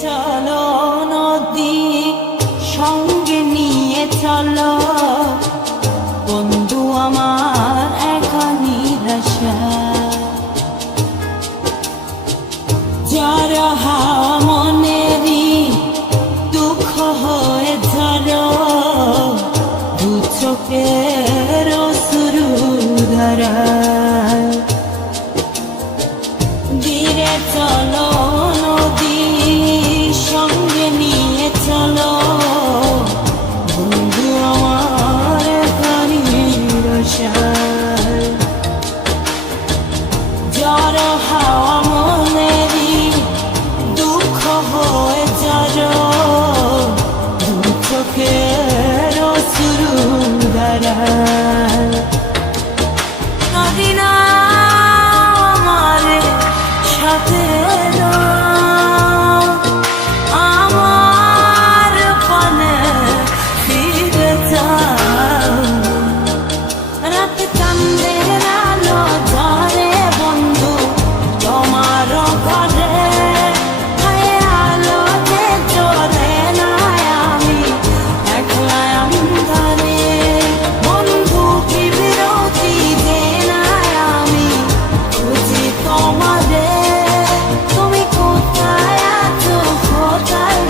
চলো নদী সঙ্গে নিয়ে চলো বন্ধু আমার একা নিরাশা যারা হাওয়া মনেরই দুঃখ হয়ে ঝরো দু চোখের অশ্রু ধারা ধীরে চলো নদী সঙ্গে নিয়ে চলো বন্ধু আমার নিরাশা যারা হাওয়া মনেরই দুঃখ হয়ে যারো দু চোখের অশ্রু ধারা নদী না আমার সাথে আমার পানে ফিরে যাও রাত চাঁদের আলো ঝরে বন্ধু তোমার ঘরে আলো যে জ্বলে না আমি একলা অন্ধকারে বন্ধু কি বিরতি দে না আমি খুঁজি তোমারে তুমি কোথায় আছো কোথায়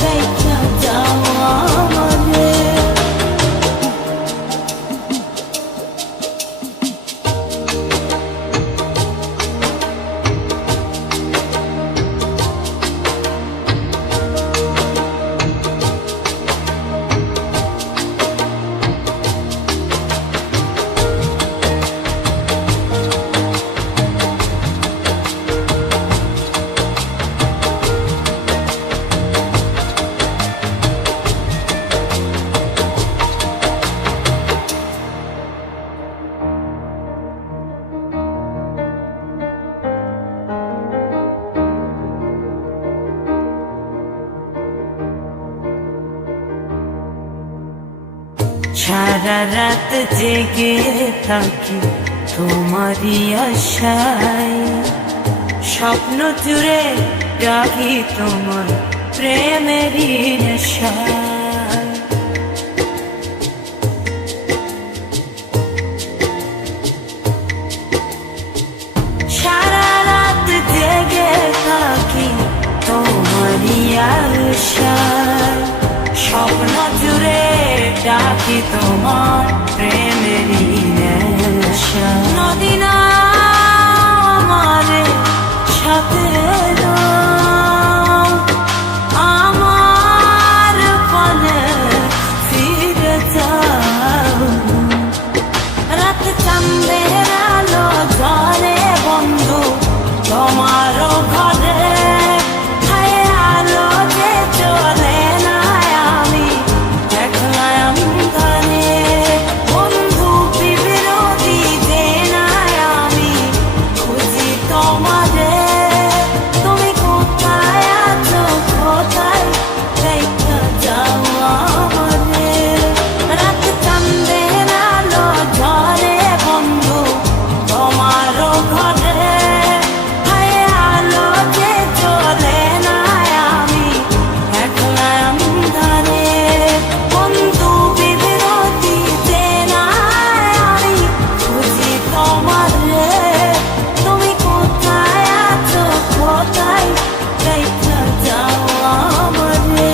দেখা যাও আমারে সারা রাত জেগে থাকি তোমারই আশায় স্বপ্ন জুড়ে রাখি তোমার প্রেমেরই নেশায় সারা রাত জেগে থাকি তোমারই আশায় স্বপ্ন জুড়ে ডাকি তোমার প্রেমেরই নেশা নদী না আমার সাথে আমার পানে ফিরে যাও রাত চাঁদের আলো ঝরে বন্ধু তোমার ঘরে আলো যে চলে না আমি একলা অন্ধকারে বন্ধু কি বিরতি দে না আমি খুঁজি তোমারে তুমি কোথায় আছো কোথায় দেখা যাও আমারে রাত চাঁদের আলো ঝরে বন্ধু তোমার ঘরে আলো যে চলে না আমি একলা অন্ধকারে বন্ধু বিরতি দে না আমি খুঁজি তোমারে তুমি কোথায় আছো কোথায় দেখা যাও আমারে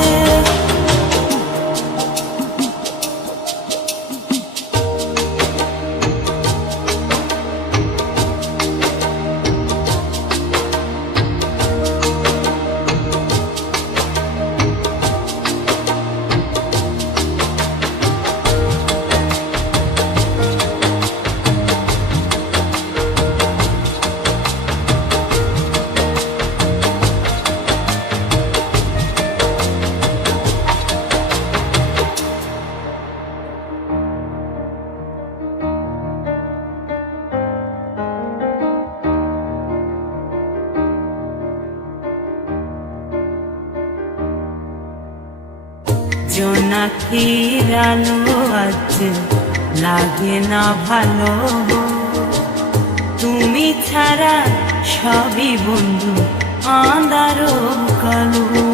জোনাকির আলো আজ লাগে না ভালো, তুমি ছাড়া সবই বন্ধু আঁধারো কালো।